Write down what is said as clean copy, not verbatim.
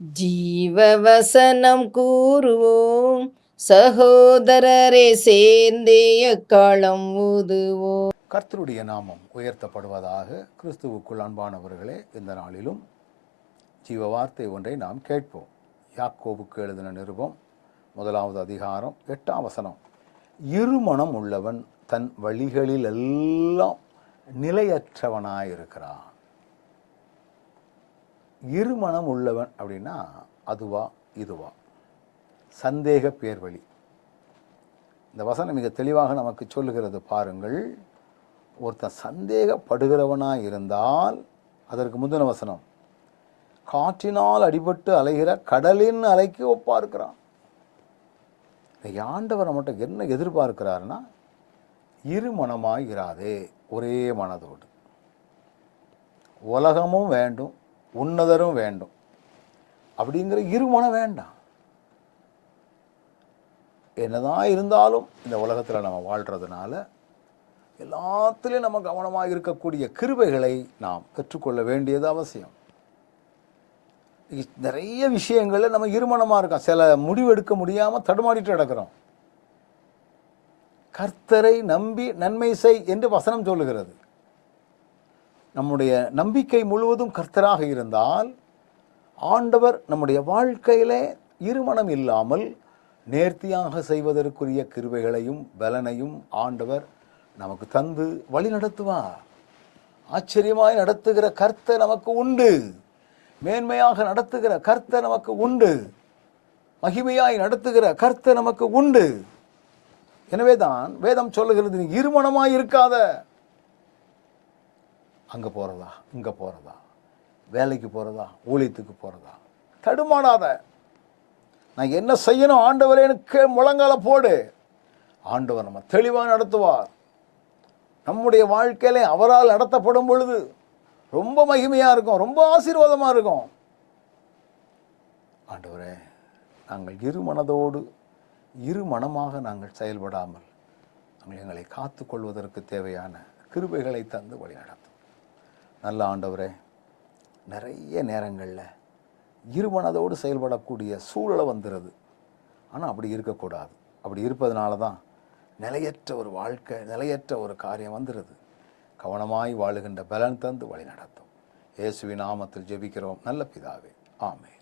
ஜீவவசனம் கூறுவோம், சகோதரரே சேர்ந்தே எக்காலம் ஊதுவோம். கர்த்தருடைய நாமம் உயர்த்தப்படுவதாக. கிறிஸ்துவுக்குள் அன்பானவர்களே, இந்த நாளிலும் ஜீவ வார்த்தை ஒன்றை நாம் கேட்போம். யாக்கோபுக்கு எழுதின நிருபம் 1 அதிகாரம் 8 வசனம். இருமனம் உள்ளவன் தன் வழிகளில் எல்லாம் நிலையற்றவனாயிருக்கிறான். இருமனம் உள்ளவன் அப்படின்னா அதுவா இதுவா, சந்தேக பேர்வழி. இந்த வசனம் மிக தெளிவாக நமக்கு சொல்லுகிறது பாருங்கள். ஒருத்தன் சந்தேகப்படுகிறவனாய் இருந்தால், அதற்கு முந்தின வசனம், காற்றினால் அடிபட்டு அலைகிற கடலின் அலைக்கு ஒப்பா இருக்கிறான். ஆண்டவர் மட்டும் என்ன எதிர்பார்க்கிறாருன்னா, இருமனமாய் இராதே, ஒரே மனதோடு. உலகமும் வேண்டும், உன்னதரும் வேண்டும் அப்படிங்கிற இருமனம் வேண்டாம். என்னதான் இருந்தாலும் இந்த உலகத்தில் நம்ம வாழ்கிறதுனால எல்லாத்துலேயும் நம்ம கவனமாக இருக்கக்கூடிய கிருபைகளை நாம் பெற்றுக்கொள்ள வேண்டியது அவசியம். நிறைய விஷயங்களில் நம்ம இருமனமாக இருக்கோம். சில முடிவெடுக்க முடியாமல் தடுமாடிட்டு கிடக்கிறோம். கர்த்தரை நம்பி நன்மை செய் என்று வசனம் சொல்லுகிறது. நம்முடைய நம்பிக்கை முழுவதும் கர்த்தராக இருந்தால், ஆண்டவர் நம்முடைய வாழ்க்கையிலே இருமனம் இல்லாமல் நேர்த்தியாக செய்வதற்குரிய கிருபைகளையும் பலனையும் ஆண்டவர் நமக்கு தந்து வழி நடத்துவார். ஆச்சரியமாய் நடத்துகிற கர்த்தர் நமக்கு உண்டு. மேன்மையாக நடத்துகிற கர்த்தர் நமக்கு உண்டு. மகிமையாய் நடத்துகிற கர்த்தர் நமக்கு உண்டு. எனவேதான் வேதம் சொல்லுகிறது, நீ இருமனமாய் இருக்காத. அங்கே போகிறதா, இங்கே போகிறதா, வேலைக்கு போகிறதா, ஊழியத்துக்கு போகிறதா, தடுமாடாத. நான் என்ன செய்யணும் ஆண்டவரே, எனக்கு முழங்கால போடு. ஆண்டவர் நம்ம தெளிவாக நடத்துவார். நம்முடைய வாழ்க்கையில அவரால் நடத்தப்படும் பொழுது ரொம்ப மகிமையாக இருக்கும், ரொம்ப ஆசீர்வாதமாக இருக்கும். ஆண்டவரே, நாங்கள் இருமனதோடு இருமனமாக நாங்கள் செயல்படாமல் நாங்கள் எங்களை காத்து கொள்வதற்கு தேவையான கிருபைகளை தந்து வழி நடத்தும். நல்ல ஆண்டவரே, நிறைய நேரங்களில் இருமனதோடு செயல்படக்கூடிய சூழலை வந்துடுது. ஆனால் அப்படி இருக்கக்கூடாது. அப்படி இருப்பதனால தான் நிலையற்ற ஒரு வாழ்க்கை, நிலையற்ற ஒரு காரியம் வந்துடுது. கவனமாய் வாழுகின்ற பலன் தந்து வழி நடத்தும். இயேசுவின் நாமத்தில் ஜெபிக்கிறோம் நல்ல பிதாவே, ஆமென்.